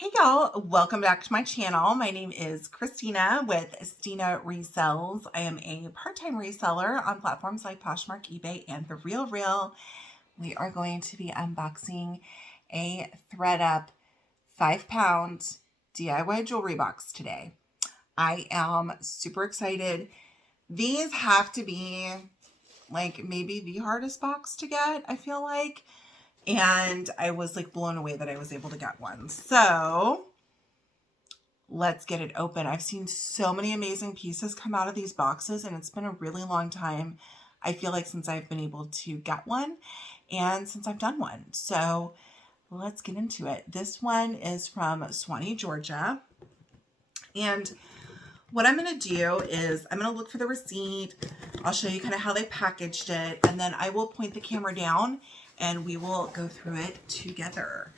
Hey y'all, welcome back to my channel. My name is Christina with Stina Resells. I am a part-time reseller on platforms like Poshmark, eBay, and The Real. We are going to be unboxing a Thredup 5-pound DIY jewelry box today. I am super excited. These have to be like maybe the hardest box to get, I feel like. And I was like blown away that I was able to get one. So let's get it open. I've seen so many amazing pieces come out of these boxes, and it's been a really long time, I feel like, since I've been able to get one and since I've done one. So let's get into it. This one is from Swanee, Georgia. And what I'm going to do is I'm going to look for the receipt. I'll show you kind of how they packaged it, and then I will point the camera down and we will go through it together.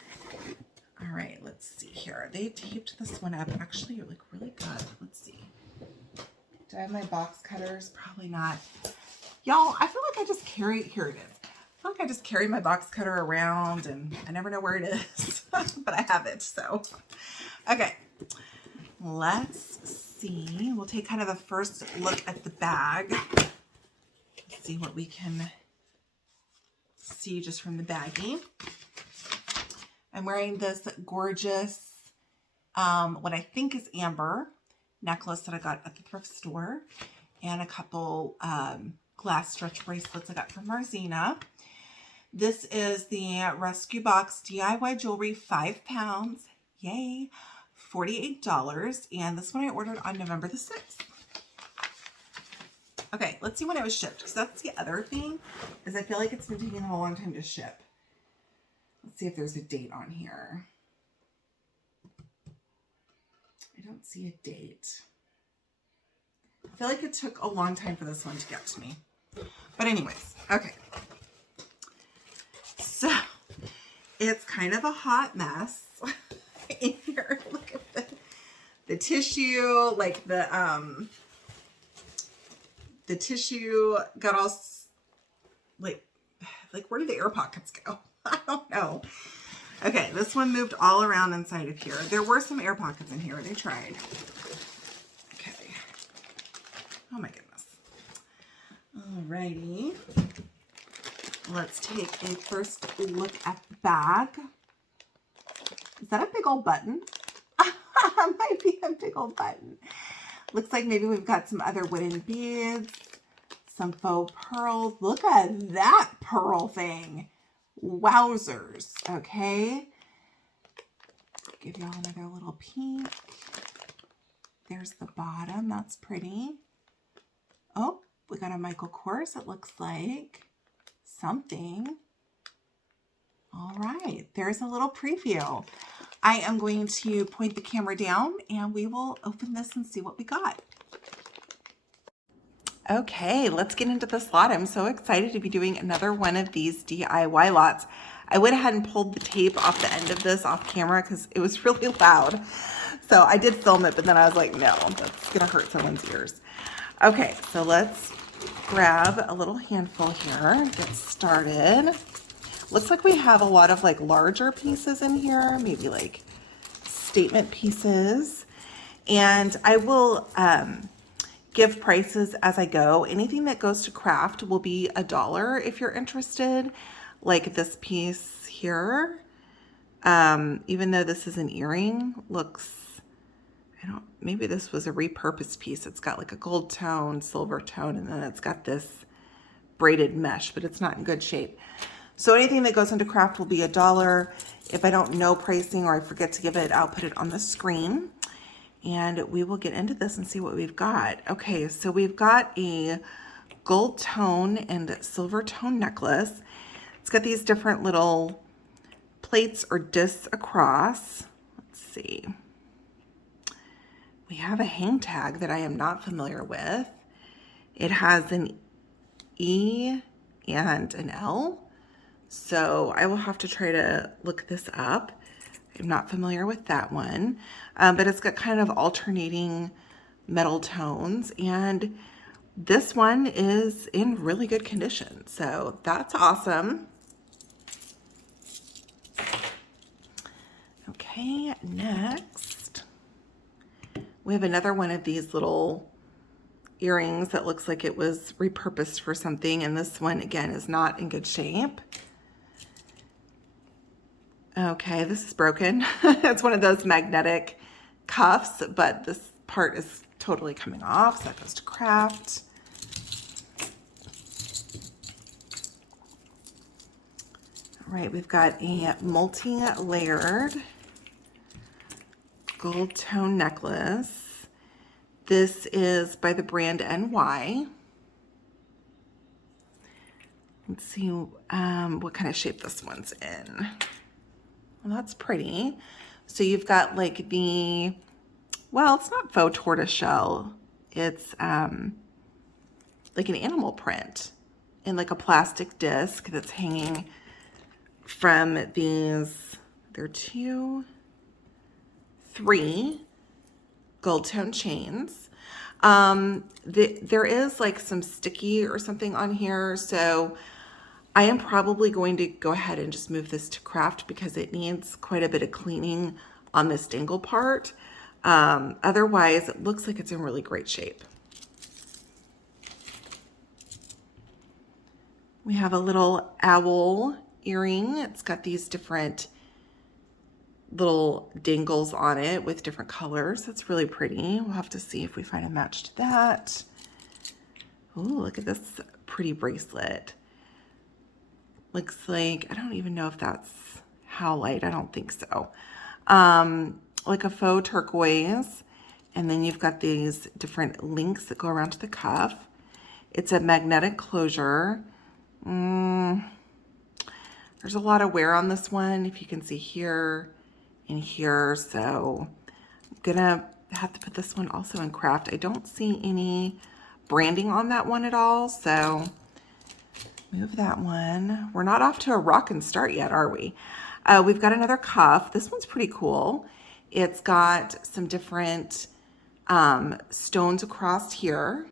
All right, let's see here. They taped this one up actually like really good. Let's see. Do I have my box cutters? Probably not. Y'all, I feel like I just carry, here it is. I feel like I just carry my box cutter around and I never know where it is, but I have it, so. Okay, let's see. We'll take kind of a first look at the bag. Let's see what we can see just from the baggie. I'm wearing this gorgeous, what I think is amber necklace that I got at the thrift store, and a couple glass stretch bracelets I got from Marzina. This is the Rescue Box DIY Jewelry 5 pounds. Yay! $48. And this one I ordered on November the 6th. Okay, let's see when it was shipped, because that's the other thing, is I feel like it's been taking them a long time to ship. Let's see if there's a date on here. I don't see a date. I feel like it took a long time for this one to get to me. But anyways, okay. So, it's kind of a hot mess in here. Look at the tissue, like the tissue got all, like where did the air pockets go? I don't know. Okay, this one moved all around inside of here. There were some air pockets in here. They tried. Okay. Oh my goodness. Alrighty. Let's take a first look at the bag. Is that a big old button? Might be a big old button. Looks like maybe we've got some other wooden beads, some faux pearls. Look at that pearl thing. Wowzers. Okay. Give y'all another little peek. There's the bottom. That's pretty. Oh, we got a Michael Kors, it looks like. Something. All right. There's a little preview. I am going to point the camera down and we will open this and see what we got. Okay, let's get into this lot. I'm so excited to be doing another one of these DIY lots. I went ahead and pulled the tape off the end of this off camera because it was really loud. So I did film it, but then I was like, no, that's gonna hurt someone's ears. Okay, so let's grab a little handful here, get started. Looks like we have a lot of like larger pieces in here, maybe like statement pieces. And I will give prices as I go. Anything that goes to craft will be $1 if you're interested. Like this piece here, even though this is an earring, looks, maybe this was a repurposed piece. It's got like a gold tone, silver tone, and then it's got this braided mesh, but it's not in good shape. So anything that goes into craft will be $1. If I don't know pricing or I forget to give it, I'll put it on the screen. And we will get into this and see what we've got. Okay, so we've got a gold tone and silver tone necklace. It's got these different little plates or discs across. Let's see. We have a hang tag that I am not familiar with. It has an E and an L. So I will have to try to look this up. I'm not familiar with that one, but it's got kind of alternating metal tones, and this one is in really good condition. So that's awesome. Okay. Okay, next we have another one of these little earrings that looks like it was repurposed for something, and this one again is not in good shape. Okay, this is broken. It's one of those magnetic cuffs, but this part is totally coming off, so that goes to craft. All right, we've got a multi-layered gold tone necklace. This is by the brand NY. Let's see what kind of shape this one's in. Well, that's pretty. So you've got like the, well, it's not faux tortoiseshell. It's like an animal print in like a plastic disc that's hanging from these, there are 2, 3 gold tone chains. There is like some sticky or something on here, so I am probably going to go ahead and just move this to craft because it needs quite a bit of cleaning on this dangle part. Otherwise, it looks like it's in really great shape. We have a little owl earring. It's got these different little dangles on it with different colors. That's really pretty. We'll have to see if we find a match to that. Oh, look at this pretty bracelet. Looks like, I don't even know if that's howlite. I don't think so. Like a faux turquoise. And then you've got these different links that go around to the cuff. It's a magnetic closure. There's a lot of wear on this one, if you can see here and here. So I'm gonna have to put this one also in craft. I don't see any branding on that one at all. So move that one. We're not off to a rockin' start yet, are we? We've got another cuff. This one's pretty cool. It's got some different stones across here.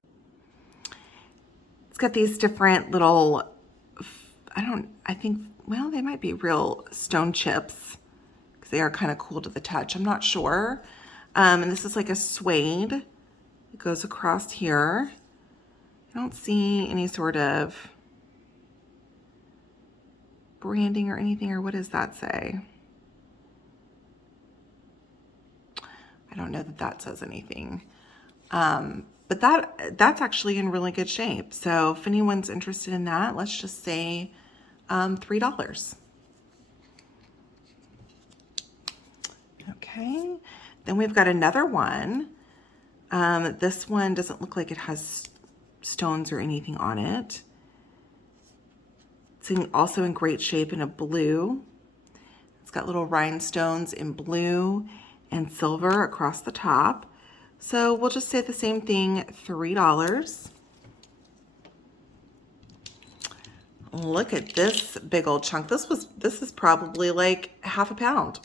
It's got these different little, I think, well, they might be real stone chips because they are kind of cool to the touch. I'm not sure. And this is like a suede. It goes across here. I don't see any sort of branding or anything, or what does that say? I don't know that that says anything. But that's actually in really good shape. So if anyone's interested in that, let's just say $3. Okay, then we've got another one. This one doesn't look like it has stones or anything on it. It's also in great shape in a blue. It's got little rhinestones in blue and silver across the top. So we'll just say the same thing, $3. Look at this big old chunk. This is probably like half a pound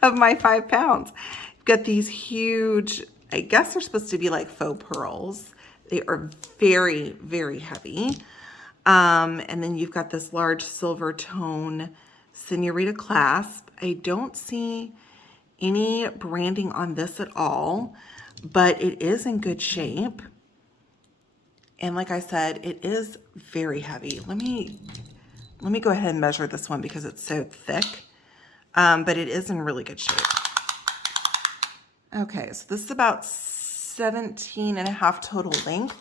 of my 5 pounds. You've got these huge, I guess they're supposed to be like faux pearls. They are very, very heavy. And then you've got this large silver tone senorita clasp. I don't see any branding on this at all, but it is in good shape. And like I said, it is very heavy. Let me go ahead and measure this one because it's so thick, but it is in really good shape. Okay, so this is about 17.5 total length.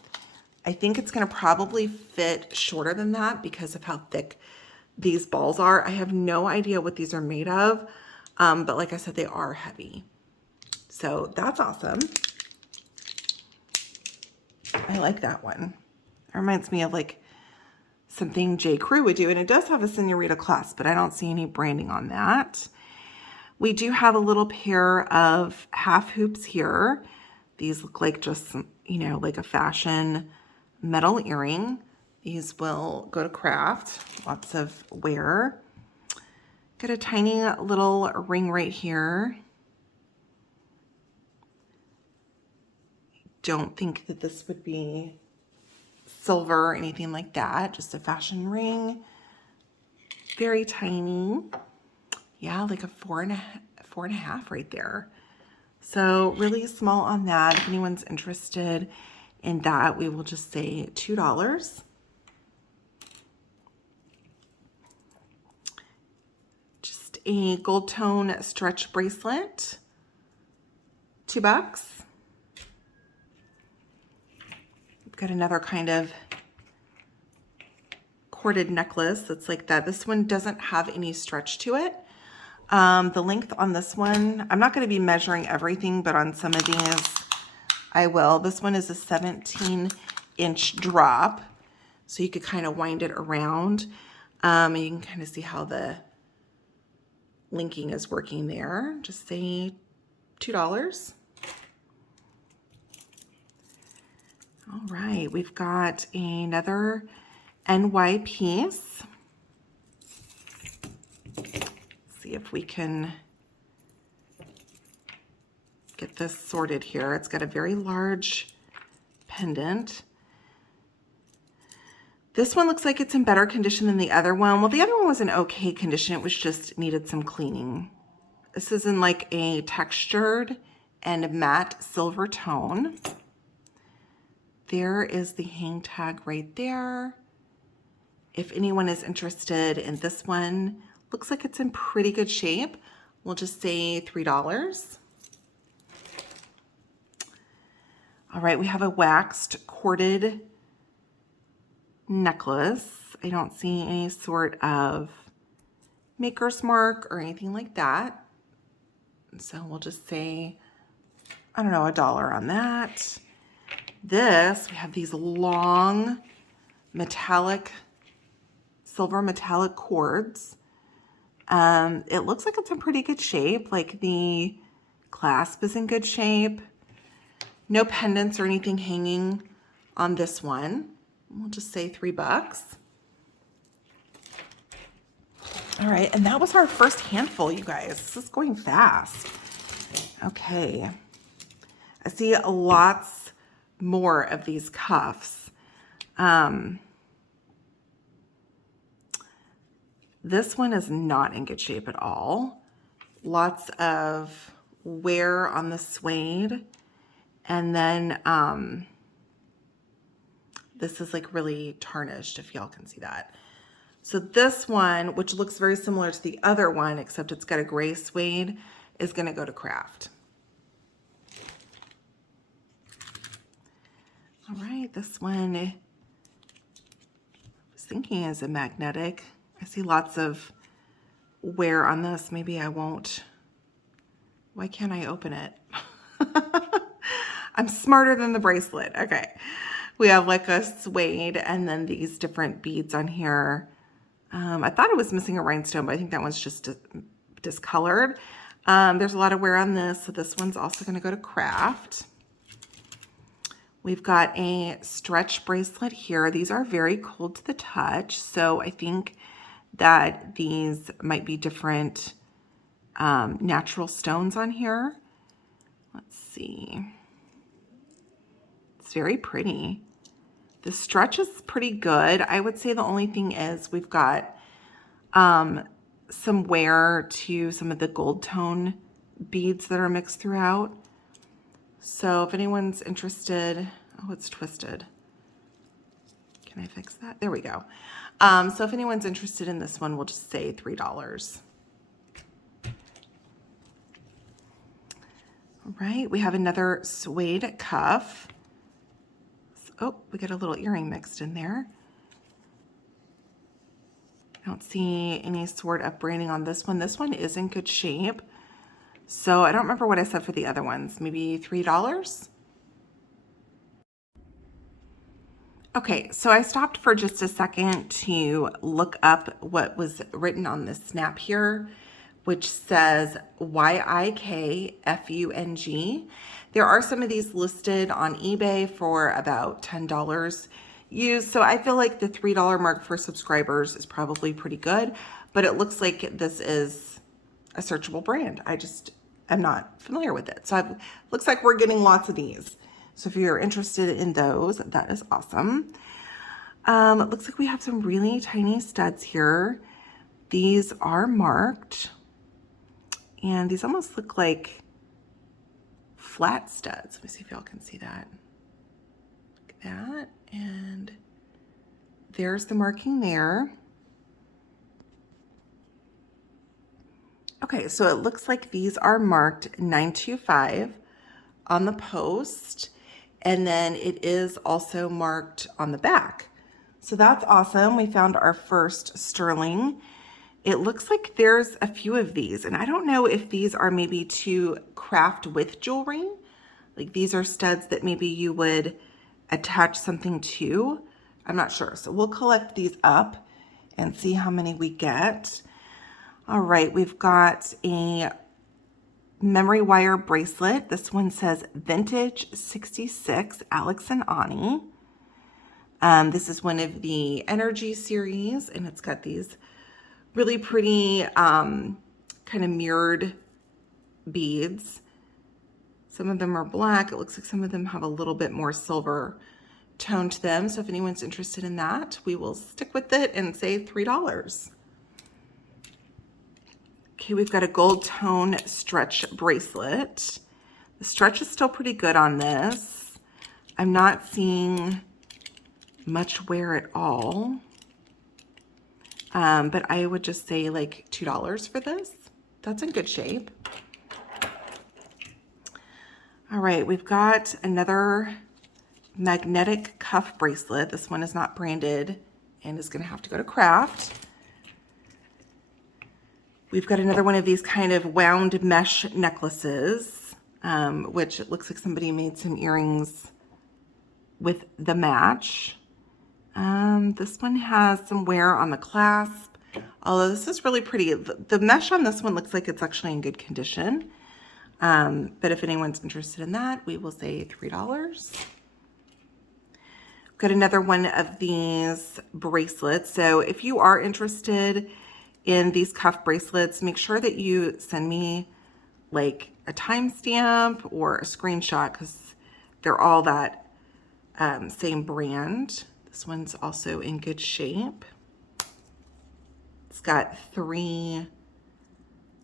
I think it's gonna probably fit shorter than that because of how thick these balls are. I have no idea what these are made of, but like I said, they are heavy. So that's awesome. I like that one. It reminds me of like something J.Crew would do, and it does have a senorita clasp, but I don't see any branding on that. We do have a little pair of half hoops here. These look like just, you know, like a fashion metal earring. These will go to craft, lots of wear. Got a tiny little ring right here. Don't think that this would be silver or anything like that, just a fashion ring. Very tiny. Yeah, like a four and a half right there. So really small on that. If anyone's interested in that, we will just say $2. Just a gold tone stretch bracelet, $2. We've got another kind of corded necklace that's like that. This one doesn't have any stretch to it. The length on this one, I'm not going to be measuring everything, but on some of these I will. This one is a 17-inch drop, so you could kind of wind it around, and you can kind of see how the linking is working there. Just say $2. All right, we've got another NY piece. See if we can get this sorted here. It's got a very large pendant. This one looks like it's in better condition than the other one. Well, the other one was in okay condition. It was just needed some cleaning. This is in like a textured and matte silver tone. There is the hang tag right there. If anyone is interested in this one, looks like it's in pretty good shape. We'll just say $3. All right, we have a waxed corded necklace. I don't see any sort of maker's mark or anything like that. So we'll just say, I don't know, $1 on that. This, we have these long metallic, silver metallic cords. It looks like it's in pretty good shape. Like the clasp is in good shape. No pendants or anything hanging on this one. We'll just say $3. All right, and that was our first handful, you guys. This is going fast. Okay. I see lots more of these cuffs. This one is not in good shape at all. Lots of wear on the suede. And then this is like really tarnished, if y'all can see that. So this one, which looks very similar to the other one, except it's got a gray suede, is gonna go to craft. All right, this one, I was thinking is a magnetic. I see lots of wear on this. Maybe I won't. Why can't I open it? I'm smarter than the bracelet. Okay. We have like a suede and then these different beads on here. I thought it was missing a rhinestone, but I think that one's just discolored. There's a lot of wear on this, so this one's also going to go to craft. We've got a stretch bracelet here. These are very cold to the touch, so I think that these might be different natural stones on here. Let's see. It's very pretty. The stretch is pretty good. I would say the only thing is we've got some wear to some of the gold tone beads that are mixed throughout. So if anyone's interested, oh, it's twisted. Can I fix that? There we go. So if anyone's interested in this one, we'll just say $3. All right, we have another suede cuff. Oh, we got a little earring mixed in there. I don't see any sort of branding on this one. This one is in good shape. So I don't remember what I said for the other ones. Maybe $3? Okay, so I stopped for just a second to look up what was written on this snap here, which says YIKFUNG. There are some of these listed on eBay for about $10 used. So I feel like the $3 mark for subscribers is probably pretty good, but it looks like this is a searchable brand. I just am not familiar with it. So it looks like we're getting lots of these. So if you're interested in those, that is awesome. It looks like we have some really tiny studs here. These are marked. And these almost look like flat studs. Let me see if y'all can see that. Look at that. And there's the marking there. Okay, so it looks like these are marked 925 on the post, and then it is also marked on the back. So that's awesome. We found our first sterling. It looks like there's a few of these, and I don't know if these are maybe to craft with jewelry. Like these are studs that maybe you would attach something to. I'm not sure. So we'll collect these up and see how many we get. All right, we've got a memory wire bracelet. This one says Vintage 66, Alex and Ani. This is one of the Energy series, and it's got these really pretty kind of mirrored beads. Some of them are black. It looks like some of them have a little bit more silver tone to them. So if anyone's interested in that, we will stick with it and say $3. Okay, we've got a gold tone stretch bracelet. The stretch is still pretty good on this. I'm not seeing much wear at all. But I would just say like $2 for this. That's in good shape. All right, we've got another magnetic cuff bracelet. This one is not branded and is gonna have to go to craft. We've got another one of these kind of wound mesh necklaces, which it looks like somebody made some earrings with the match. This one has some wear on the clasp, although this is really pretty. The mesh on this one looks like it's actually in good condition. But if anyone's interested in that, we will say $3. Got another one of these bracelets. So if you are interested in these cuff bracelets, make sure that you send me like a timestamp or a screenshot because they're all that same brand. This one's also in good shape. It's got 3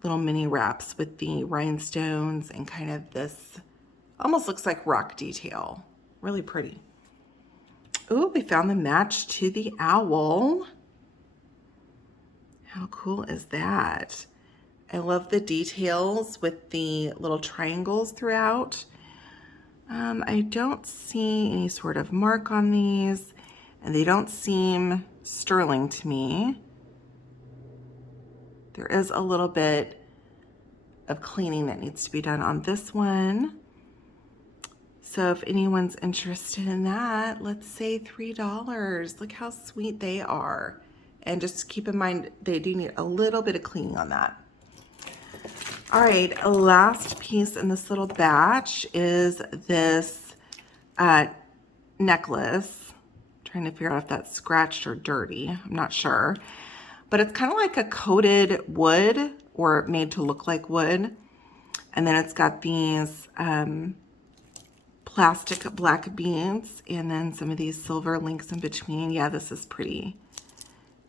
little mini wraps with the rhinestones and kind of this, almost looks like rock detail. Really pretty. Oh, we found the match to the owl. How cool is that? I love the details with the little triangles throughout. I don't see any sort of mark on these, and they don't seem sterling to me. There is a little bit of cleaning that needs to be done on this one. So if anyone's interested in that, let's say $3. Look how sweet they are. And just keep in mind, they do need a little bit of cleaning on that. All right, last piece in this little batch is this necklace. I'm trying to figure out if that's scratched or dirty. I'm not sure. But it's kind of like a coated wood or made to look like wood. And then it's got these plastic black beads and then some of these silver links in between. Yeah, this is pretty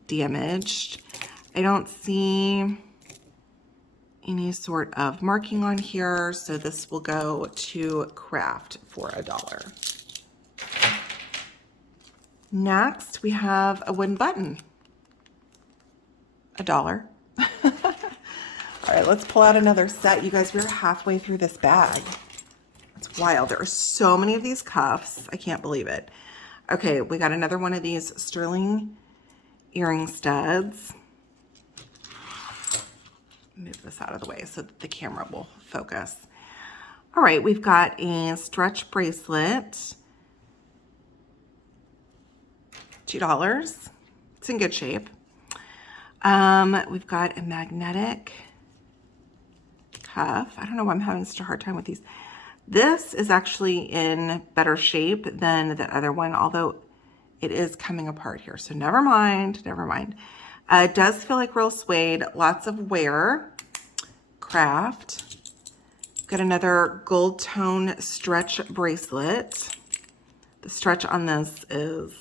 damaged. I don't see any sort of marking on here, so this will go to craft for $1. Next, we have a wooden button. $1. All right, let's pull out another set. You guys, we're halfway through this bag. It's wild. There are so many of these cuffs. I can't believe it. Okay, we got another one of these sterling earring studs. Move this out of the way so that the camera will focus. All right, we've got a stretch bracelet. $2. It's in good shape. We've got a magnetic cuff. I don't know why I'm having such a hard time with these. This is actually in better shape than the other one, although it is coming apart here. So never mind, never mind. It does feel like real suede, lots of wear, craft. Got another gold tone stretch bracelet. The stretch on this is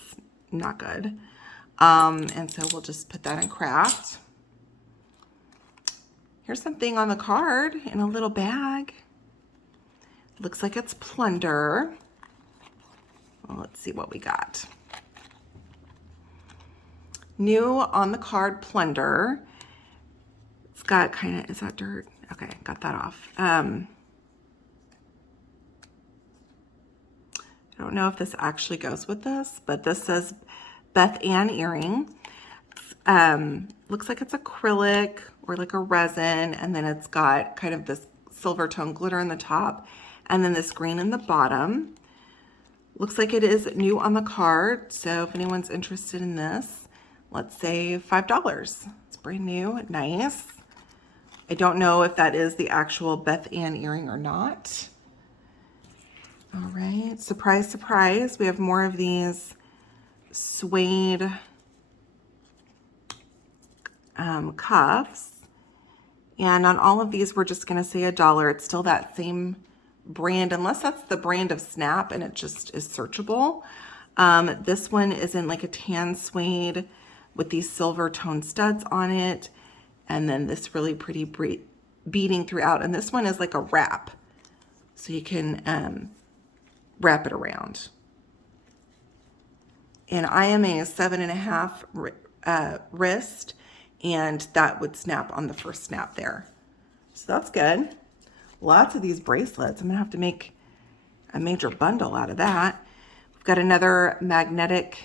not good. And so we'll just put that in craft. Here's something on the card in a little bag. Looks like it's plunder. Well, let's see what we got. New on the card, plunder. It's got kind of, is that dirt? Okay, got that off. I don't know if this actually goes with this, but this says Beth Ann earring. Looks like it's acrylic or like a resin, and then it's got kind of this silver tone glitter in the top, and then this green in the bottom. Looks like it is new on the card, so if anyone's interested in this, let's say $5. It's brand new, nice. I don't know if that is the actual Beth Ann earring or not. All right, surprise, surprise. We have more of these suede cuffs. And on all of these, we're just gonna say $1. It's still that same brand, unless that's the brand of Snap and it just is searchable. This one is in like a tan suede with these silver tone studs on it. And then this really pretty beading throughout. And this one is like a wrap. So you can wrap it around. And I am a 7.5 wrist, and that would snap on the first snap there. So that's good. Lots of these bracelets. I'm gonna have to make a major bundle out of that. We've got another magnetic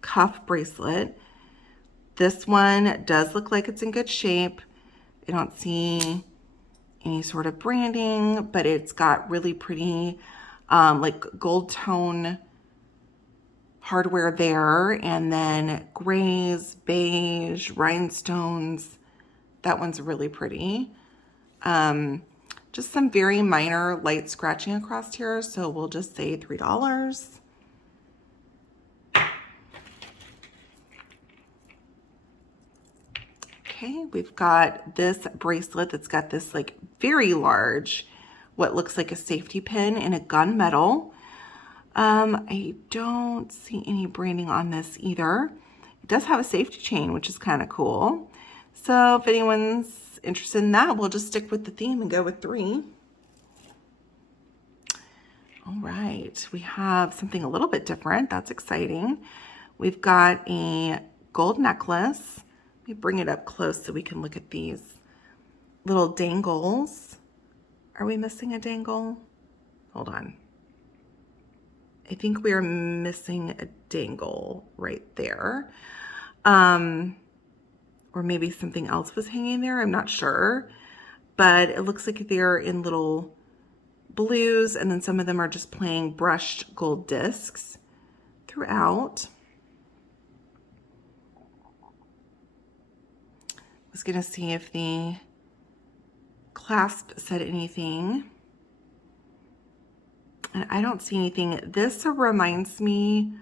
cuff bracelet. This one does look like it's in good shape. I don't see any sort of branding, but it's got really pretty like gold tone hardware there, and then grays, beige, rhinestones. That one's really pretty. Just some very minor light scratching across here, so we'll just say $3. Okay, we've got this bracelet that's got this like very large, what looks like a safety pin in a gunmetal. I don't see any branding on this either. It does have a safety chain, which is kind of cool. So if anyone's interested in that, we'll just stick with the theme and go with 3. All right, we have something a little bit different. That's exciting. We've got a gold necklace. Let me bring it up close so we can look at these little dangles. Are we missing a dangle? Hold on. I think we are missing a dangle right there. Or maybe something else was hanging there. I'm not sure. But it looks like they're in little blues, and then some of them are just plain brushed gold discs throughout. I was gonna see if the clasp said anything. And I don't see anything. This reminds me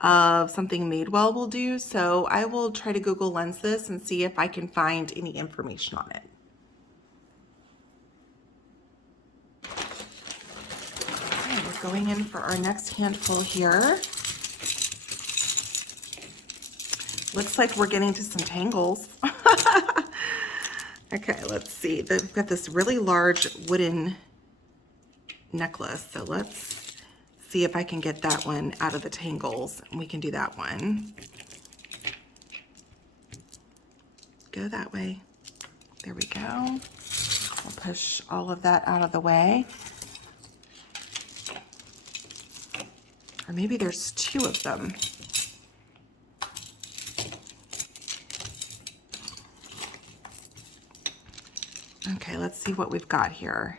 of something Madewell will do, so I will try to Google Lens this and see if I can find any information on it. Okay, we're going in for our next handful here. Looks like we're getting to some tangles. Okay, let's see. They've got this really large wooden necklace, so let's see if I can get that one out of the tangles, and we can do that one. Go that way. There we go. I'll push all of that out of the way. Or maybe there's 2 of them. Okay, let's see what we've got here.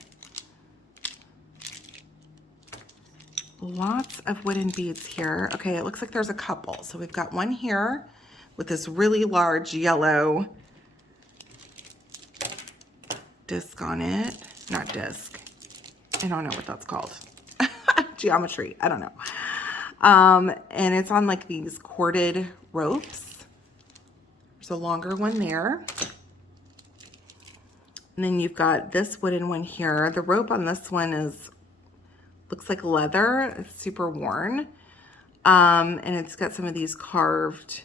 Lots of wooden beads here. Okay, it looks like there's a couple. So we've got one here with this really large yellow disc on it. Not disc. I don't know what that's called. Geometry. I don't know. And it's on like these corded ropes. There's a longer one there. And then you've got this wooden one here. The rope on this one looks like leather. It's super worn. And it's got some of these carved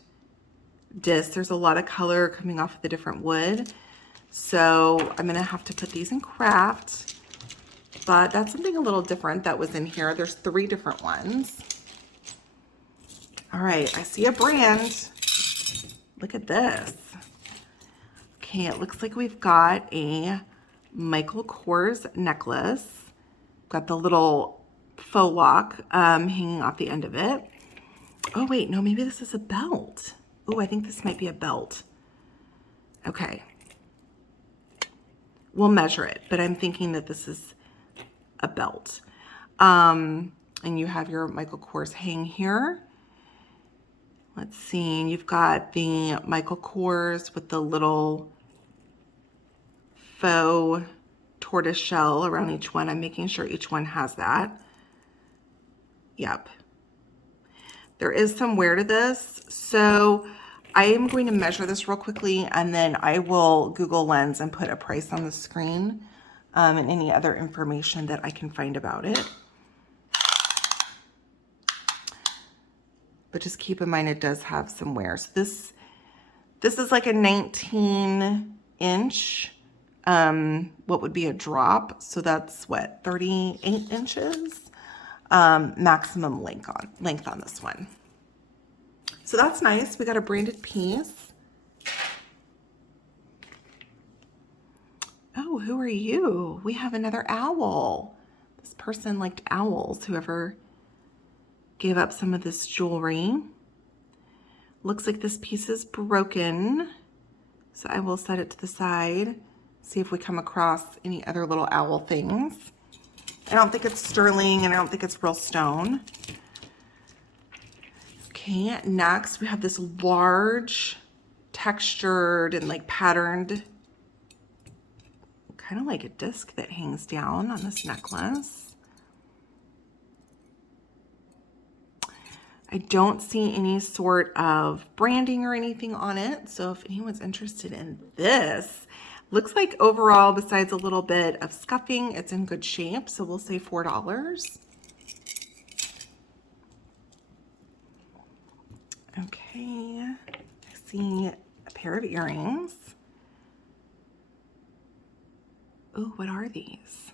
discs. There's a lot of color coming off of the different wood. So I'm gonna have to put these in craft, but that's something a little different that was in here. There's 3 different ones. All right, I see a brand. Look at this. Okay, it looks like we've got a Michael Kors necklace. Got the little faux lock hanging off the end of it. Oh wait, no, maybe this is a belt. Oh, I think this might be a belt. Okay. We'll measure it, but I'm thinking that this is a belt. And you have your Michael Kors hang here. Let's see, you've got the Michael Kors with the little faux tortoise shell around each one. I'm making sure each one has that. Yep. There is some wear to this, so I am going to measure this real quickly, and then I will Google Lens and put a price on the screen and any other information that I can find about it. But just keep in mind it does have some wear. So this is like a 19-inch, what would be a drop. So that's what, 38 inches maximum length on this one. So that's nice. We got a branded piece. Oh, who are you? We have another owl. This person liked owls, whoever gave up some of this jewelry. Looks like this piece is broken. So I will set it to the side, see if we come across any other little owl things. I don't think it's sterling and I don't think it's real stone. Okay, next we have this large textured and like patterned, kind of like a disc that hangs down on this necklace. I don't see any sort of branding or anything on it. So if anyone's interested in this, looks like overall, besides a little bit of scuffing, it's in good shape. So we'll say $4. Okay, I see a pair of earrings. Oh, what are these?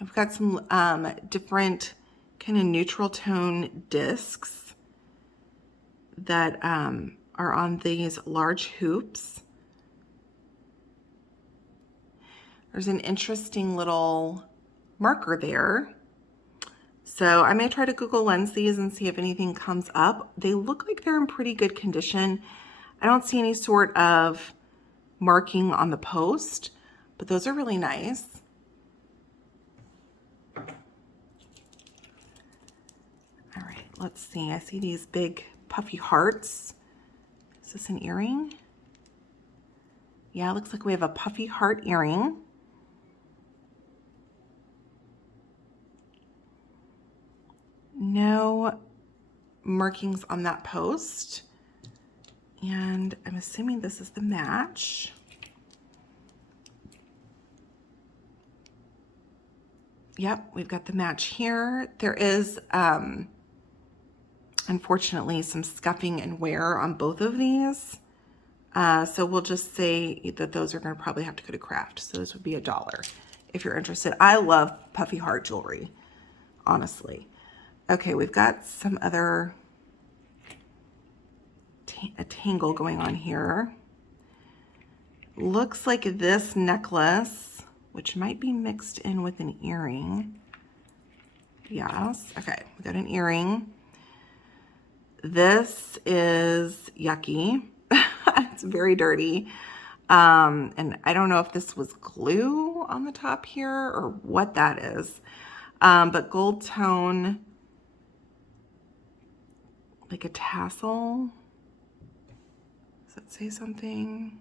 I've got some different kind of neutral tone discs that are on these large hoops. There's an interesting little marker there. So I may try to Google Lens these and see if anything comes up. They look like they're in pretty good condition. I don't see any sort of marking on the post, but those are really nice. All right, let's see. I see these big puffy hearts. Is this an earring? Yeah, it looks like we have a puffy heart earring. No markings on that post. And I'm assuming this is the match. Yep, we've got the match here. There is, unfortunately, some scuffing and wear on both of these. So we'll just say that those are going to probably have to go to craft. So this would be $1 if you're interested. I love puffy heart jewelry, honestly. Okay, we've got some other a tangle going on here. Looks like this necklace, which might be mixed in with an earring. Yes, okay, we got an earring. This is yucky. It's very dirty. And I don't know if this was glue on the top here or what that is. But gold tone, like a tassel. Does that say something?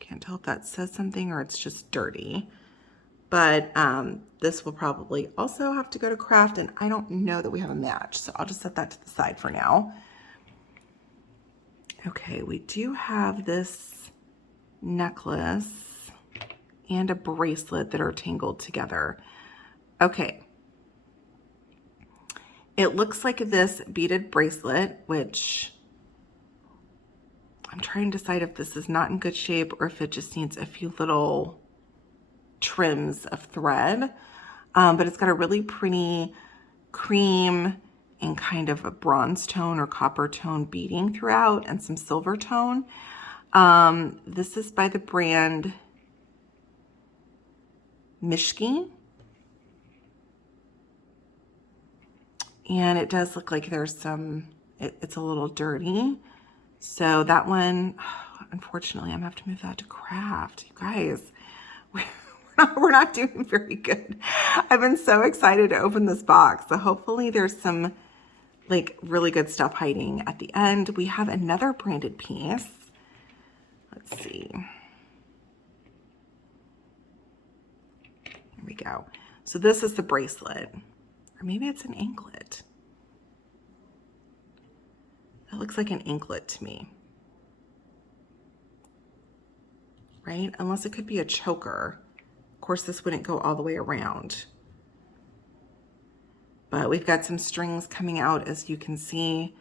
Can't tell if that says something or it's just dirty. But this will probably also have to go to craft, and I don't know that we have a match, so I'll just set that to the side for now. Okay, we do have this necklace and a bracelet that are tangled together. Okay. It looks like this beaded bracelet, which I'm trying to decide if this is not in good shape or if it just needs a few little trims of thread. But it's got a really pretty cream and kind of a bronze tone or copper tone beading throughout and some silver tone. This is by the brand Mishki. And it does look like there's some, it's a little dirty. So that one, unfortunately, I'm gonna have to move that to craft. You guys, we're not doing very good. I've been so excited to open this box. So hopefully there's some like really good stuff hiding at the end. We have another branded piece. Let's see. Here we go. So this is the bracelet. Or maybe it's an anklet. That looks like an anklet to me. Right? Unless it could be a choker. Of course, this wouldn't go all the way around. But we've got some strings coming out, as you can see.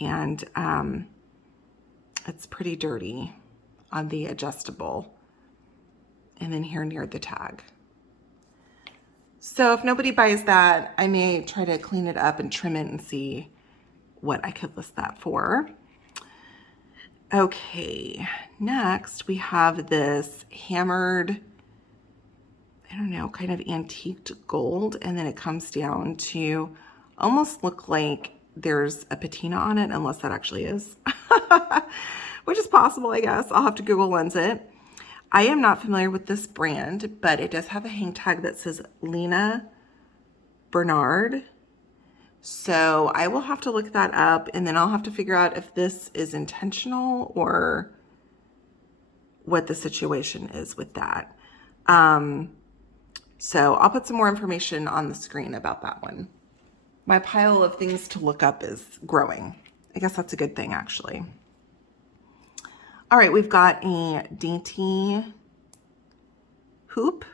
And it's pretty dirty on the adjustable. And then here near the tag. So if nobody buys that, I may try to clean it up and trim it and see what I could list that for. Okay, next we have this hammered, I don't know, kind of antiqued gold, and then it comes down to almost look like there's a patina on it, unless that actually is, which is possible, I guess. I'll have to Google Lens it. I am not familiar with this brand, but it does have a hang tag that says Lena Bernard. So I will have to look that up, and then I'll have to figure out if this is intentional or what the situation is with that. So I'll put some more information on the screen about that one. My pile of things to look up is growing. I guess that's a good thing, actually. All right, we've got a dainty hoop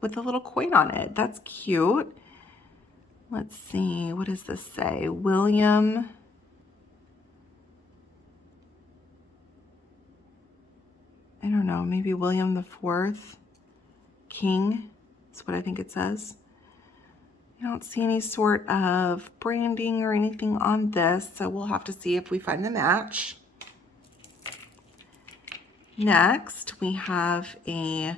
with a little coin on it. That's cute. Let's see, what does this say? William. I don't know, maybe William the Fourth King. That's what I think it says. I don't see any sort of branding or anything on this, so we'll have to see if we find the match. Next, we have a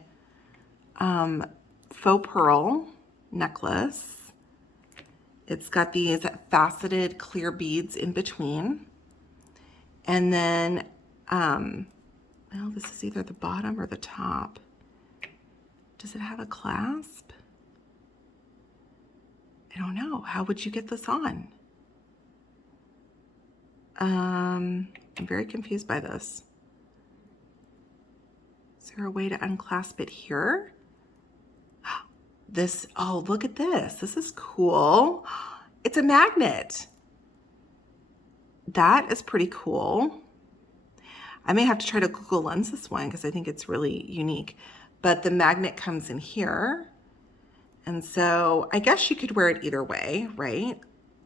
faux pearl necklace. It's got these faceted clear beads in between. And then, well, this is either the bottom or the top. Does it have a clasp? I don't know. How would you get this on? I'm very confused by this. Is there a way to unclasp it here? This, oh, look at this. This is cool. It's a magnet. That is pretty cool. I may have to try to Google Lens this one because I think it's really unique. But the magnet comes in here. And so I guess you could wear it either way, right?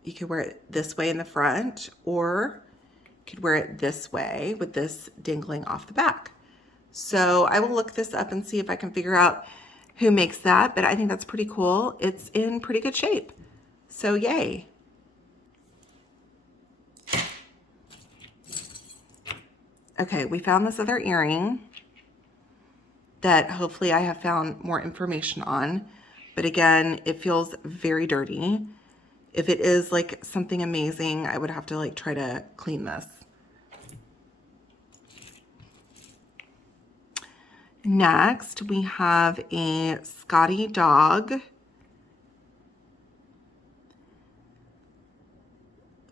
You could wear it this way in the front, or you could wear it this way with this dangling off the back. So I will look this up and see if I can figure out who makes that, but I think that's pretty cool. It's in pretty good shape. So yay. Okay, we found this other earring that hopefully I have found more information on. But again, it feels very dirty. If it is like something amazing, I would have to like try to clean this. Next, we have a Scotty dog.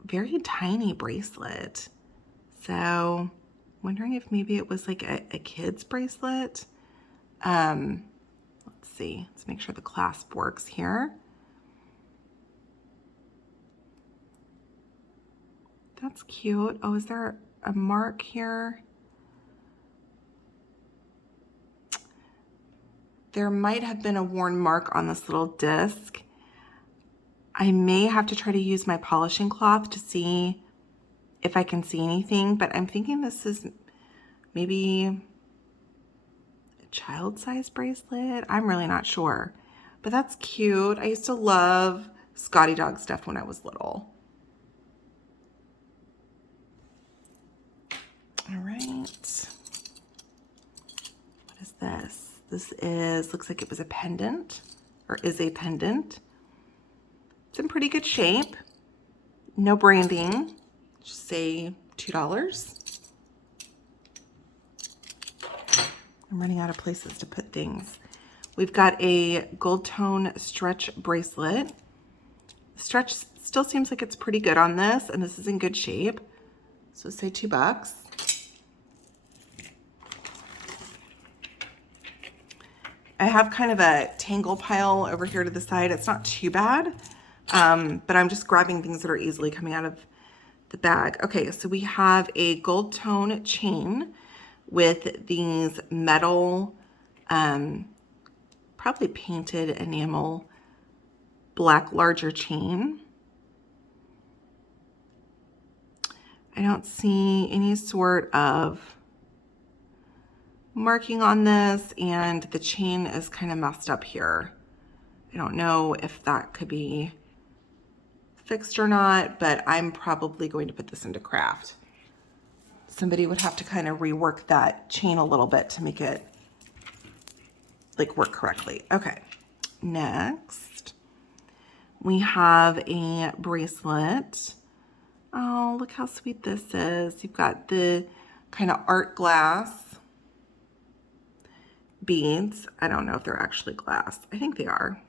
Very tiny bracelet. So, wondering if maybe it was like a kid's bracelet. Let's see. Let's make sure the clasp works here. That's cute. Oh, is there a mark here? There might have been a worn mark on this little disc. I may have to try to use my polishing cloth to see if I can see anything, but I'm thinking this is maybe a child-size bracelet. I'm really not sure, but that's cute. I used to love Scotty dog stuff when I was little. All right. What is this? This is, looks like it was a pendant, or is a pendant. It's in pretty good shape. No branding. Just say $2. I'm running out of places to put things. We've got a gold tone stretch bracelet. Stretch still seems like it's pretty good on this, and this is in good shape. So say $2. I have kind of a tangle pile over here to the side. It's not too bad, but I'm just grabbing things that are easily coming out of the bag. Okay, so we have a gold tone chain with these metal, probably painted enamel, black larger chain. I don't see any sort of marking on this, and the chain is kind of messed up here. I don't know if that could be fixed or not, but I'm probably going to put this into craft. Somebody would have to kind of rework that chain a little bit to make it like work correctly. Okay, next we have a bracelet. Oh, look how sweet this is. You've got the kind of art glass beads. I don't know if they're actually glass. I think they are.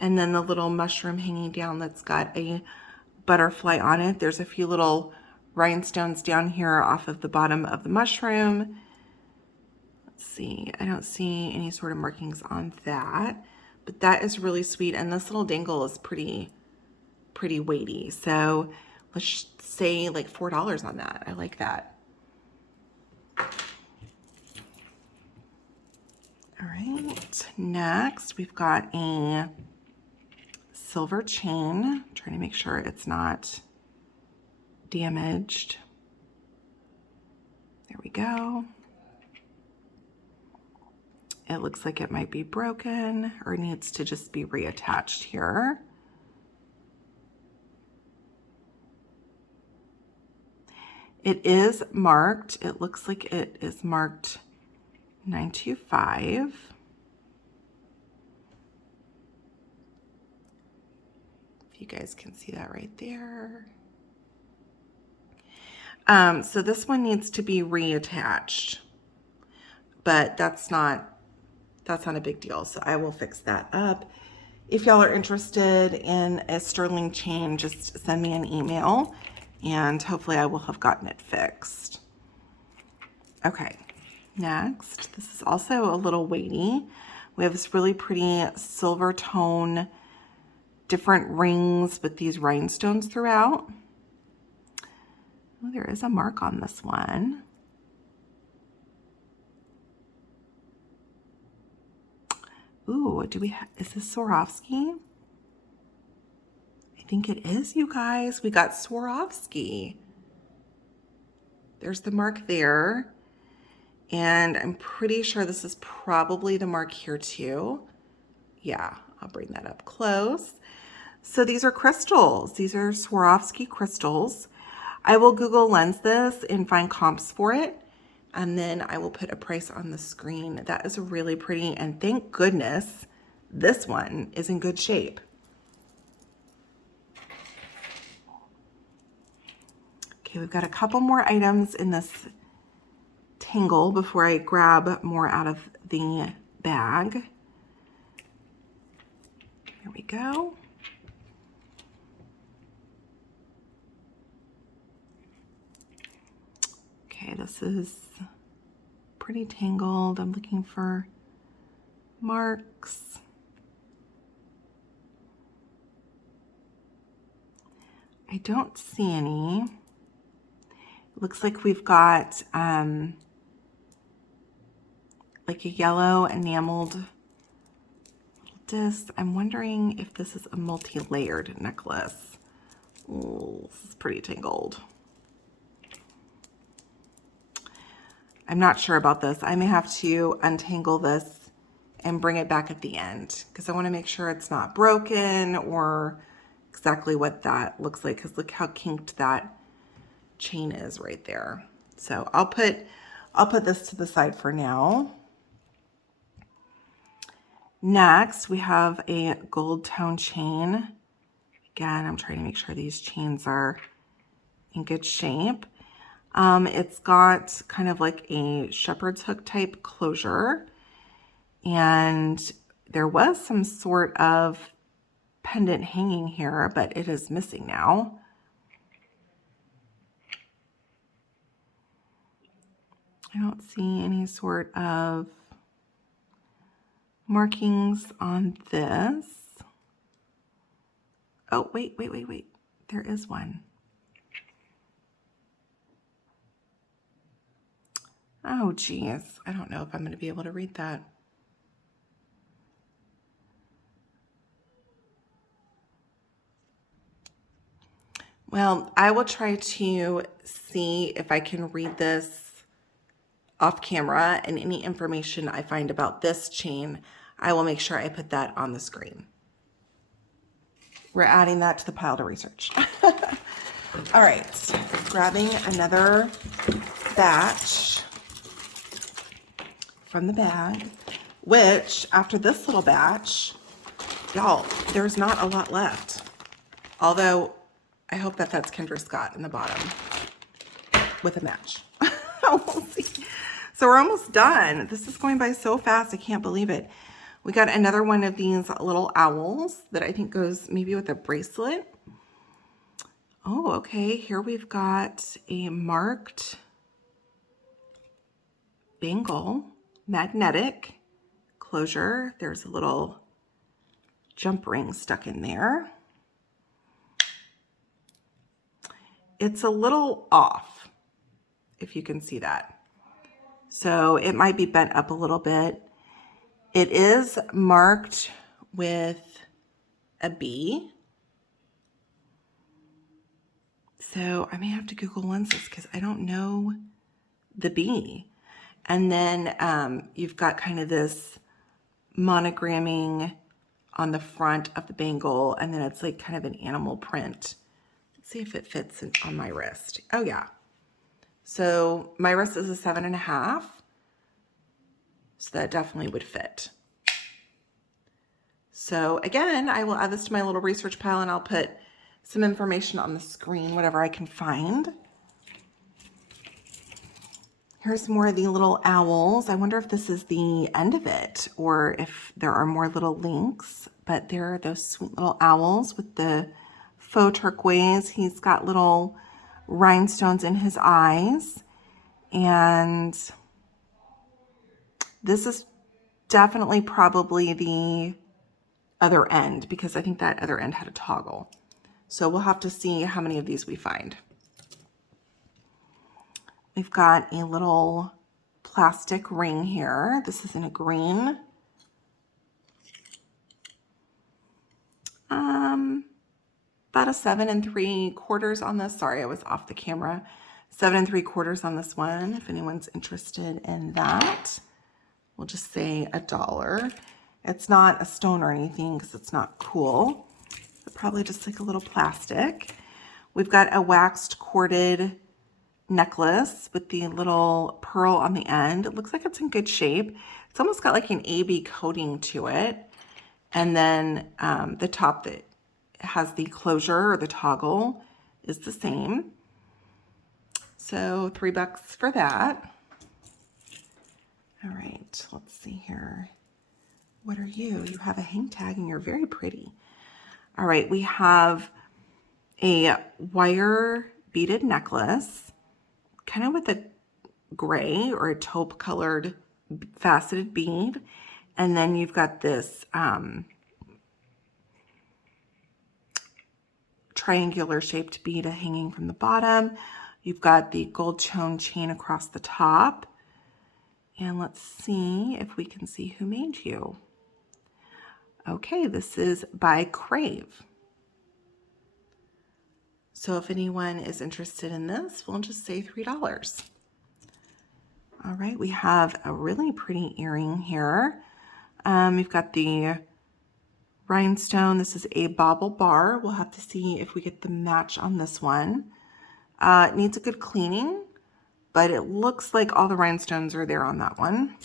And then the little mushroom hanging down that's got a butterfly on it. There's a few little rhinestones down here off of the bottom of the mushroom. Let's see, I don't see any sort of markings on that, but that is really sweet. And this little dangle is pretty weighty. So let's say like $4 on that. I like that. All right, next we've got a silver chain. I'm trying to make sure it's not damaged. There we go. It looks like it might be broken or needs to just be reattached here. It is marked. It looks like it is marked 925. If you guys can see that right there. So this one needs to be reattached, but that's not a big deal. So I will fix that up. If y'all are interested in a sterling chain, just send me an email and hopefully I will have gotten it fixed. Okay, next, this is also a little weighty. We have this really pretty silver tone, different rings with these rhinestones throughout. Oh, there is a mark on this one. Ooh, is this Swarovski? I think it is, you guys. We got Swarovski. There's the mark there. And I'm pretty sure this is probably the mark here too. Yeah, I'll bring that up close. So these are crystals. These are Swarovski crystals. I will Google Lens this and find comps for it. And then I will put a price on the screen. That is really pretty. And thank goodness this one is in good shape. Okay, we've got a couple more items in this tangle before I grab more out of the bag. Here we go. Okay, this is pretty tangled. I'm looking for marks. I don't see any. It looks like we've got like a yellow enameled disc. I'm wondering if this is a multi-layered necklace. Ooh, this is pretty tangled. I'm not sure about this. I may have to untangle this and bring it back at the end because I want to make sure it's not broken or exactly what that looks like, because look how kinked that chain is right there. So I'll put this to the side for now. Next, we have a gold tone chain. Again, I'm trying to make sure these chains are in good shape. It's got kind of like a shepherd's hook type closure, and there was some sort of pendant hanging here, but it is missing now. I don't see any sort of markings on this. Oh, wait. There is one. Oh, geez. I don't know if I'm going to be able to read that. Well, I will try to see if I can read this off camera, and any information I find about this chain, I will make sure I put that on the screen. We're adding that to the pile to research. All right, grabbing another batch from the bag, which after this little batch, y'all, there's not a lot left. Although I hope that that's Kendra Scott in the bottom with a match. We'll see. So we're almost done. This is going by so fast. I can't believe it. We got another one of these little owls that I think goes maybe with a bracelet. Oh, okay. Here we've got a marked bangle, magnetic closure. There's a little jump ring stuck in there. It's a little off, if you can see that. So it might be bent up a little bit. It is marked with a B. So I may have to Google lenses because I don't know the B. And then you've got kind of this monogramming on the front of the bangle, and then it's like kind of an animal print. Let's see if it fits on my wrist. Oh yeah. So my wrist is a 7.5. So that definitely would fit. So again, I will add this to my little research pile, and I'll put some information on the screen, whatever I can find. Here's more of the little owls. I wonder if this is the end of it or if there are more little links, but there are those sweet little owls with the faux turquoise. He's got little rhinestones in his eyes. And this is definitely probably the other end, because I think that other end had a toggle. So we'll have to see how many of these we find. We've got a little plastic ring here. This is in a green. About a 7 3/4 on this. Sorry, I was off the camera. 7 3/4 on this one. If anyone's interested in that, we'll just say $1. It's not a stone or anything because it's not cool. But probably just like a little plastic. We've got a waxed corded necklace with the little pearl on the end. It looks like it's in good shape. It's almost got like an AB coating to it. And then the top that has the closure or the toggle is the same. So $3 for that. All right, let's see here. What are you? You have a hang tag and you're very pretty. All right, we have a wire beaded necklace, kind of with a gray or a taupe colored faceted bead. And then you've got this triangular shaped bead hanging from the bottom. You've got the gold tone chain across the top. And let's see if we can see who made you. Okay, this is by Crave. So if anyone is interested in this, we'll just say $3. All right, we have a really pretty earring here. We've got the rhinestone. This is a bauble bar. We'll have to see if we get the match on this one. It needs a good cleaning, but it looks like all the rhinestones are there on that one.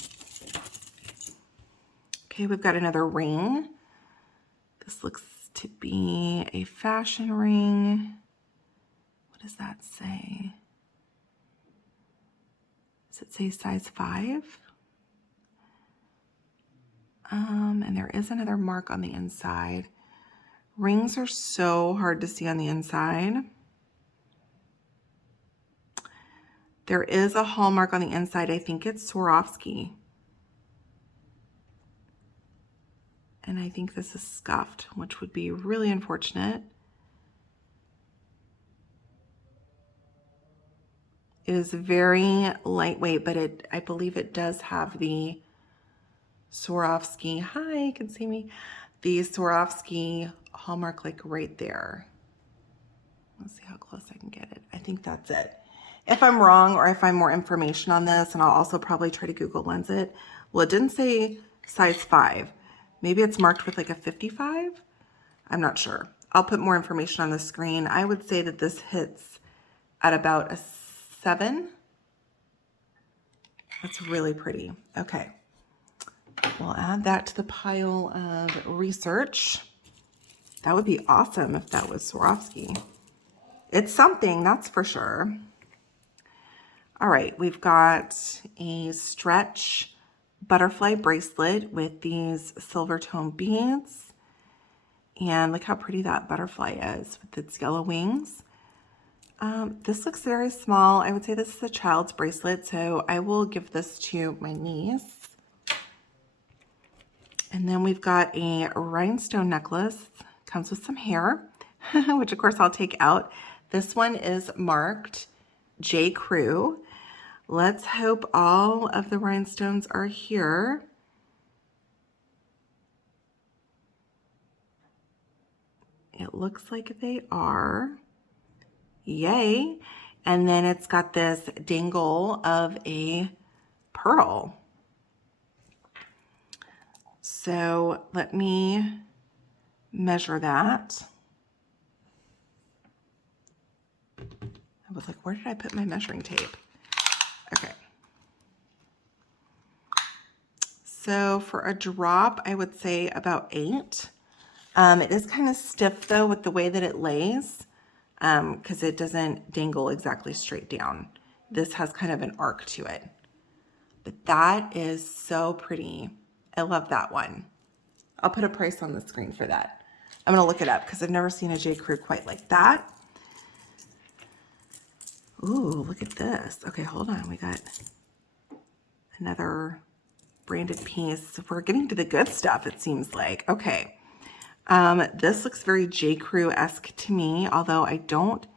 Okay, we've got another ring. This looks to be a fashion ring. What does that say? Does it say size 5? And there is another mark on the inside. Rings are so hard to see on the inside. There is a hallmark on the inside. I think it's Swarovski. And I think this is scuffed, which would be really unfortunate. It is very lightweight, but I believe it does have the Swarovski. Hi, you can see me. The Swarovski hallmark like right there. Let's see how close I can get it. I think that's it. If I'm wrong or I find more information on this, and I'll also probably try to Google Lens it. Well, it didn't say size 5. Maybe it's marked with like a 55. I'm not sure. I'll put more information on the screen. I would say that this hits at about a 7. That's really pretty. Okay. We'll add that to the pile of research. That would be awesome if that was Swarovski. It's something, that's for sure. All right, we've got a stretch butterfly bracelet with these silver tone beads. And look how pretty that butterfly is with its yellow wings. This looks very small. I would say this is a child's bracelet, so I will give this to my niece. And then we've got a rhinestone necklace. Comes with some hair, which of course I'll take out. This one is marked J.Crew. Let's hope all of the rhinestones are here. It looks like they are. Yay. And then it's got this dangle of a pearl. So let me measure that. I was like, where did I put my measuring tape? Okay. So for a drop, I would say about 8. It is kind of stiff though with the way that it lays, because it doesn't dangle exactly straight down. This has kind of an arc to it. But that is so pretty. I love that one. I'll put a price on the screen for that. I'm going to look it up because I've never seen a J.Crew quite like that. Ooh, look at this. Okay, hold on. We got another branded piece. We're getting to the good stuff, it seems like. Okay. This looks very J.Crew-esque to me, although I don't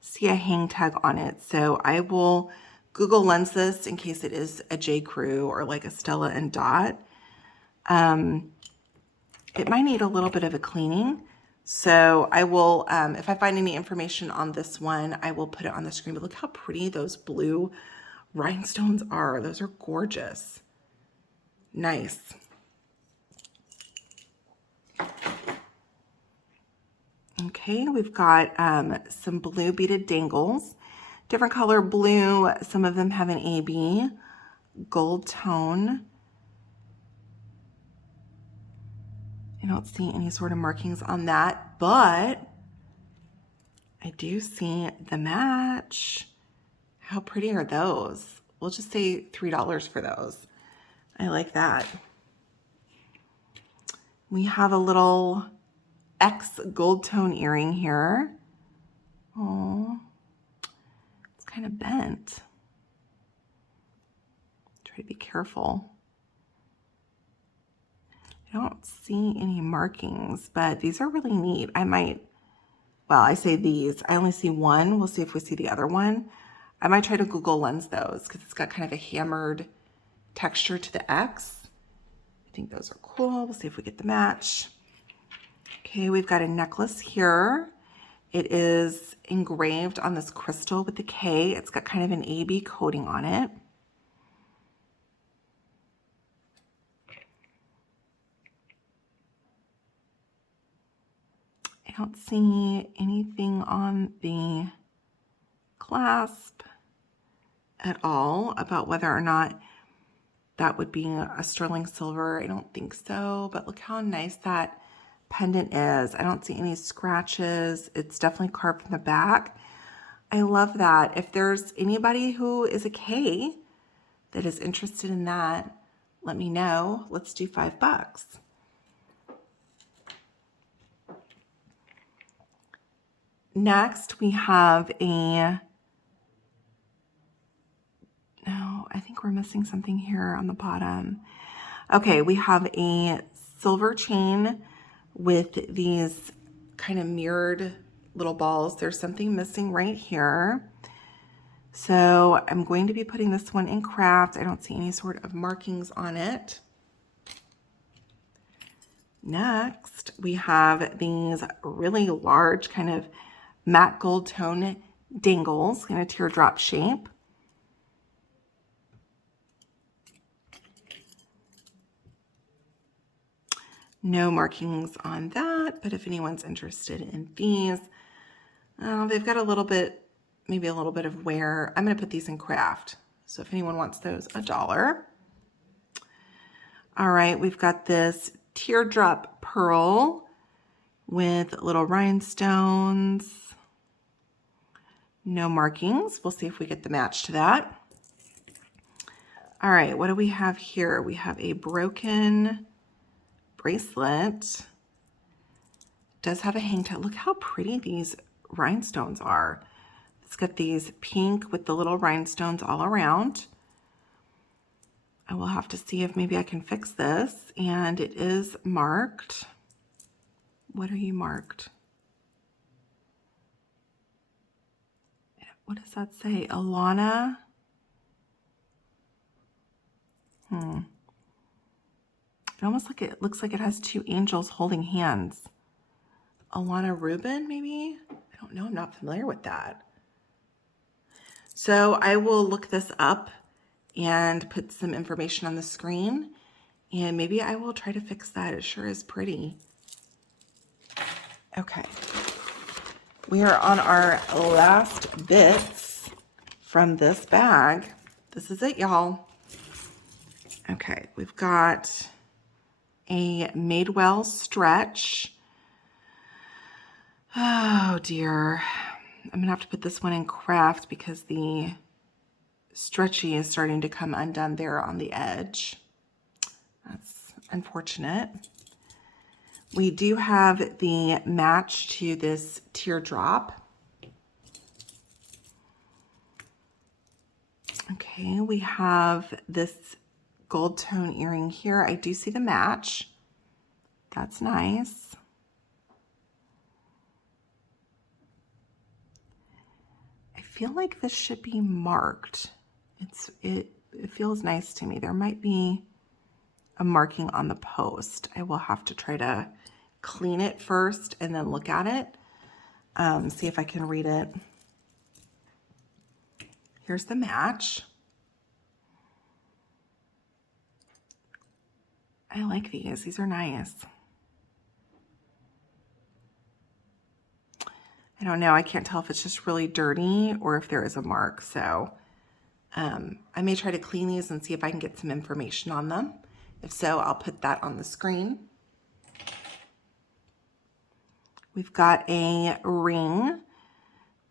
see a hang tag on it. So I will Google Lens this in case it is a J.Crew or like a Stella and Dot. It might need a little bit of a cleaning. So I will, if I find any information on this one, I will put it on the screen. But look how pretty those blue rhinestones are. Those are gorgeous. Nice. Okay, we've got some blue beaded dangles. Different color blue. Some of them have an AB. Gold tone. I don't see any sort of markings on that, but I do see the match. How pretty are those? We'll just say $3 for those. I like that. We have a little X gold tone earring here. Oh, it's kind of bent. Try to be careful. I don't see any markings, but these are really neat. I might, well, I say these. I only see one. We'll see if we see the other one. I might try to Google Lens those because it's got kind of a hammered texture to the X. I think those are cool. We'll see if we get the match. Okay, we've got a necklace here. It is engraved on this crystal with the K. It's got kind of an AB coating on it. I don't see anything on the clasp at all about whether or not that would be a sterling silver. I don't think so, but look how nice that pendant is. I don't see any scratches. It's definitely carved in the back. I love that. If there's anybody who is a K that is interested in that, let me know. Let's do $5. Next, we have no, I think we're missing something here on the bottom. Okay, we have a silver chain with these kind of mirrored little balls. There's something missing right here. So I'm going to be putting this one in craft. I don't see any sort of markings on it. Next, we have these really large kind of matte gold tone dangles in a teardrop shape. No markings on that, but if anyone's interested in these, they've got a little bit, maybe a little bit of wear. I'm going to put these in craft. So if anyone wants those, $1. All right, we've got this teardrop pearl with little rhinestones. No markings. We'll see if we get the match to that. All right, what do we have here? We have a broken bracelet. It does have a hang tag. Look how pretty these rhinestones are. It's got these pink with the little rhinestones all around. I will have to see if maybe I can fix this. And it is marked. What are you marked? What does that say? Alana? It looks like it has two angels holding hands. Alana Rubin, maybe? I don't know. I'm not familiar with that. So I will look this up and put some information on the screen. And maybe I will try to fix that. It sure is pretty. Okay. We are on our last bits from this bag. This is it, y'all. Okay, we've got a Madewell stretch. Oh dear. I'm gonna have to put this one in craft because the stretchy is starting to come undone there on the edge. That's unfortunate. We do have the match to this teardrop. Okay, we have this gold tone earring here. I do see the match. That's nice. I feel like this should be marked. It feels nice to me. There might be a marking on the post. I will have to try to clean it first and then look at it. See if I can read it. Here's the match. I like these. These are nice. I don't know. I can't tell if it's just really dirty or if there is a mark. So I may try to clean these and see if I can get some information on them. If so, I'll put that on the screen. We've got a ring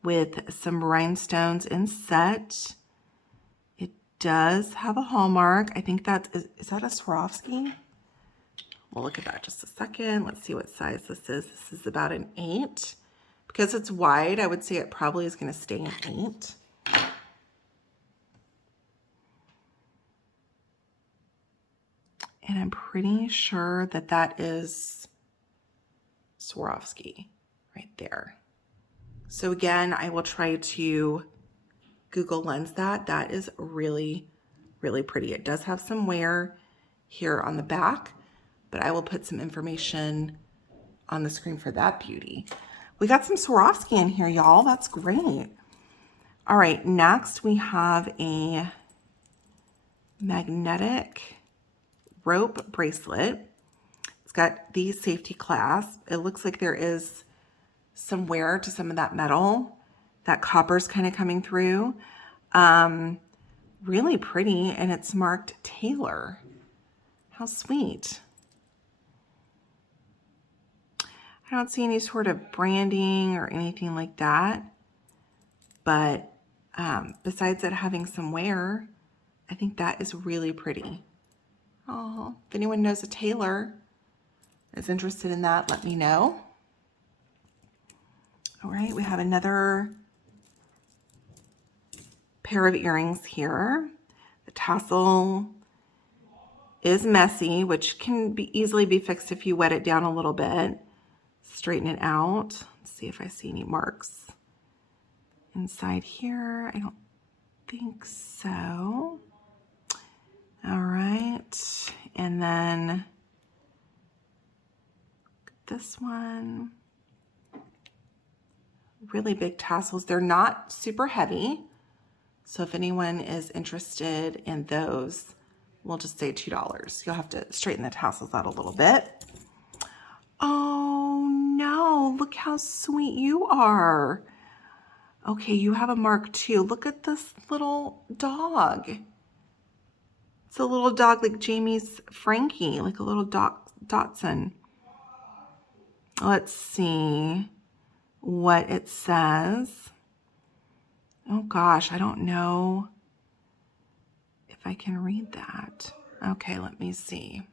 with some rhinestones inset. It does have a hallmark. I think is that a Swarovski? We'll look at that just a second. Let's see what size this is. This is about an 8. Because it's wide, I would say it probably is going to stay an 8. And I'm pretty sure that that is Swarovski right there. So again, I will try to Google Lens that. That is really, really pretty. It does have some wear here on the back, but I will put some information on the screen for that beauty. We got some Swarovski in here, y'all. That's great. All right, next we have a magnetic rope bracelet. It's got the safety clasp. It looks like there is some wear to some of that metal. That copper's kind of coming through. Really pretty, and it's marked Taylor. How sweet. I don't see any sort of branding or anything like that, but besides it having some wear, I think that is really pretty. Oh, if anyone knows a tailor is interested in that, let me know. All right, we have another pair of earrings here. The tassel is messy, which can easily be fixed if you wet it down a little bit. Straighten it out. Let's see if I see any marks inside here. I don't think so. All right, and then this one, really big tassels. They're not super heavy, so if anyone is interested in those, we'll just say $2. You'll have to straighten the tassels out a little bit. Oh no, look how sweet you are. Okay, you have a mark too. Look at this little dog. It's a little dog like Jamie's Frankie, like a little Dachshund. Let's see what it says. Oh gosh, I don't know if I can read that. Okay, let me see.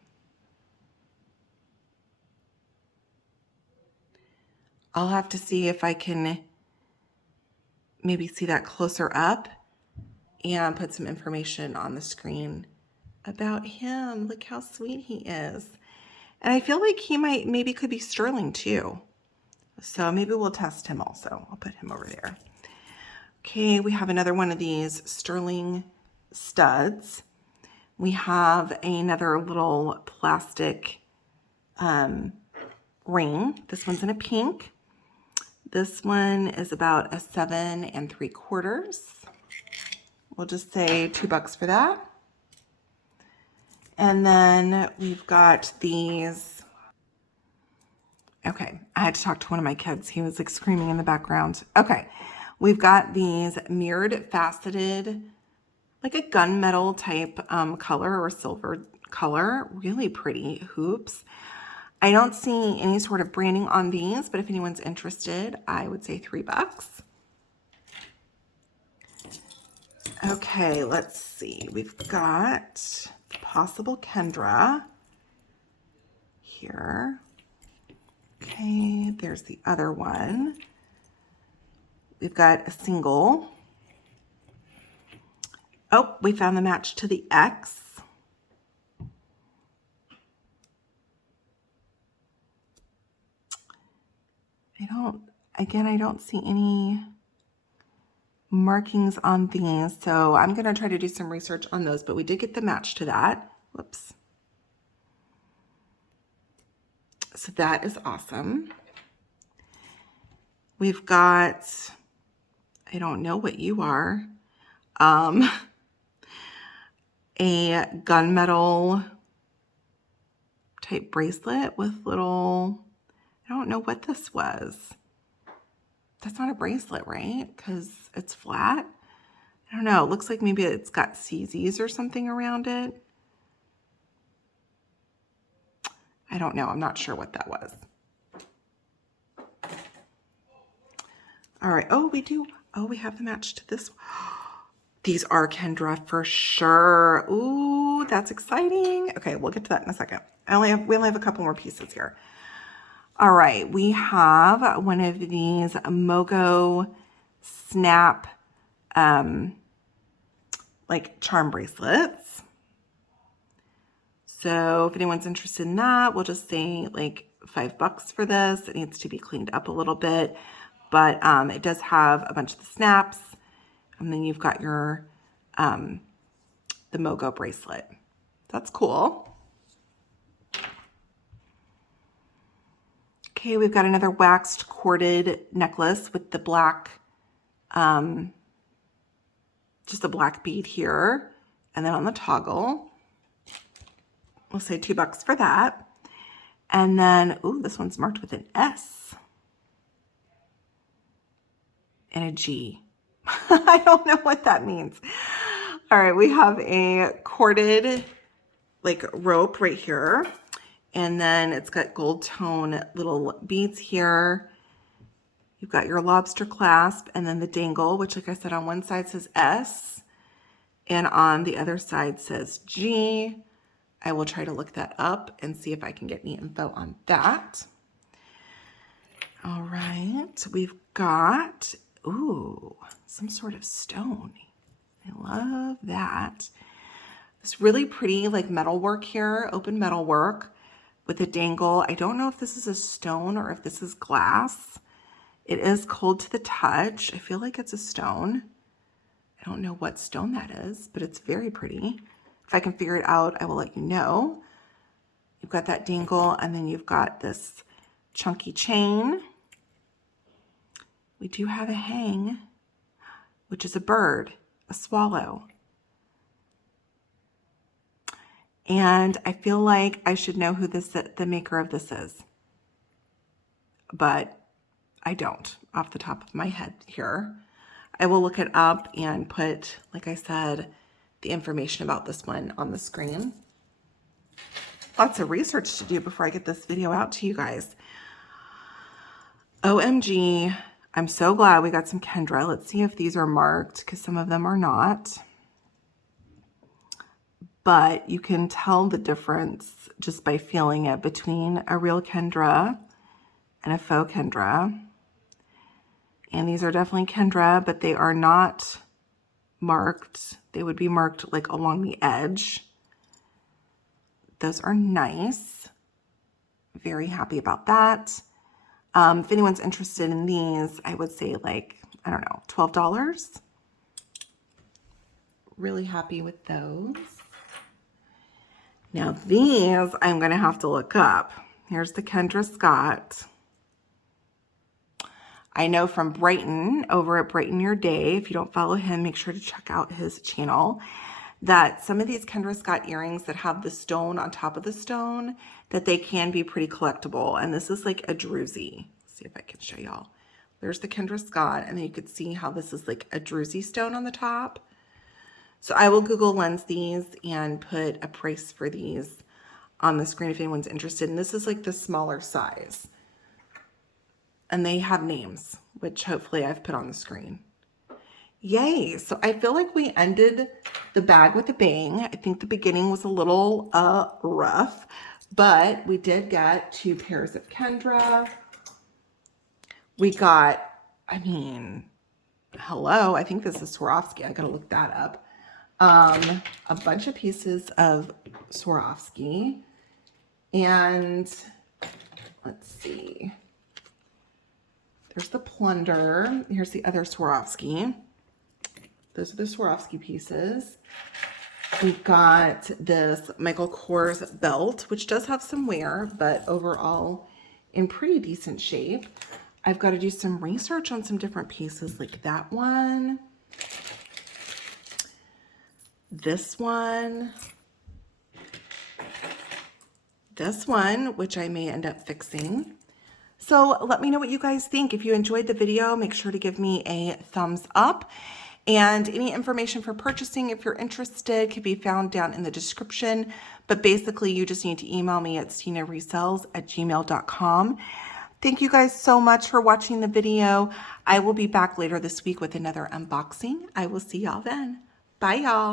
I'll have to see if I can maybe see that closer up and put some information on the screen about him. Look how sweet he is. And I feel like he maybe could be sterling too. So maybe we'll test him also. I'll put him over there. Okay, we have another one of these sterling studs. We have another little plastic ring. This one's in a pink. This one is about a 7 3/4. We'll just say $2 for that. And then we've got these. Okay, I had to talk to one of my kids. He was like screaming in the background. Okay, we've got these mirrored faceted, like a gunmetal type color or silver color. Really pretty hoops. I don't see any sort of branding on these, but if anyone's interested, I would say $3. Okay, let's see. We've got possible Kendra here. Okay, there's the other one. We've got a single. Oh, we found the match to the X. I don't see any markings on these, so I'm going to try to do some research on those, but we did get the match to that. Whoops. So that is awesome. We've got, I don't know what you are, a gunmetal type bracelet with little, I don't know what this was. That's not a bracelet, right? Because it's flat. I don't know. It looks like maybe it's got CZs or something around it. I don't know. I'm not sure what that was. All right. Oh, we do. Oh, we have the match to this. These are Kendra for sure. Ooh, that's exciting. Okay, we'll get to that in a second. We only have a couple more pieces here. All right, we have one of these Mogo Snap like charm bracelets. So if anyone's interested in that, we'll just say like $5 for this. It needs to be cleaned up a little bit, but it does have a bunch of the snaps. And then you've got your, the Mogo bracelet. That's cool. Okay, we've got another waxed corded necklace with the black, just a black bead here. And then on the toggle, we'll say $2 for that. And then, ooh, this one's marked with an S and a G. I don't know what that means. All right, we have a corded like rope right here. And then it's got gold tone little beads here. You've got your lobster clasp and then the dangle, which like I said, on one side says S and on the other side says G. I will try to look that up and see if I can get any info on that. All right, we've got, ooh, some sort of stone. I love that. This really pretty like metal work here, open metal work with a dangle. I don't know if this is a stone or if this is glass. It is cold to the touch. I feel like it's a stone. I don't know what stone that is, but it's very pretty. If I can figure it out, I will let you know. You've got that dangle, and then you've got this chunky chain. We do have a hang, which is a bird, a swallow. And I feel like I should know who the maker of this is, but I don't off the top of my head here. I will look it up and put, like I said, the information about this one on the screen. Lots of research to do before I get this video out to you guys. OMG, I'm so glad we got some Kendra. Let's see if these are marked because some of them are not. But you can tell the difference just by feeling it between a real Kendra and a faux Kendra. And these are definitely Kendra, but they are not marked. They would be marked like along the edge. Those are nice. Very happy about that. If anyone's interested in these, I would say like, I don't know, $12. Really happy with those. Now these I'm gonna have to look up. Here's the Kendra Scott. I know from Brighton, over at Brighten Your Day, if you don't follow him, make sure to check out his channel, that some of these Kendra Scott earrings that have the stone on top of the stone, that they can be pretty collectible. And this is like a druzy. Let's see if I can show y'all. There's the Kendra Scott, and then you could see how this is like a druzy stone on the top. So I will Google Lens these and put a price for these on the screen if anyone's interested. And this is like the smaller size. And they have names, which hopefully I've put on the screen. Yay. So I feel like we ended the bag with a bang. I think the beginning was a little rough, but we did get 2 pairs of Kendra. We got, I mean, hello, I think this is Swarovski. I gotta look that up. A bunch of pieces of Swarovski. And let's see. There's the plunder. Here's the other Swarovski. Those are the Swarovski pieces. We've got this Michael Kors belt, which does have some wear, but overall in pretty decent shape. I've got to do some research on some different pieces like that one. This one, which I may end up fixing. So let me know what you guys think. If you enjoyed the video, make sure to give me a thumbs up. And any information for purchasing, if you're interested, can be found down in the description. But basically, you just need to email me at stinaresells@gmail.com. Thank you guys so much for watching the video. I will be back later this week with another unboxing. I will see y'all then. Bye, y'all.